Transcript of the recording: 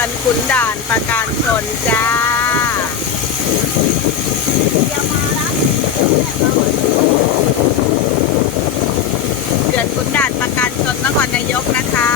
อนขุนด่านประการชนจ้าเขื่อนขุนด่านประการชนนครนายกนะคะ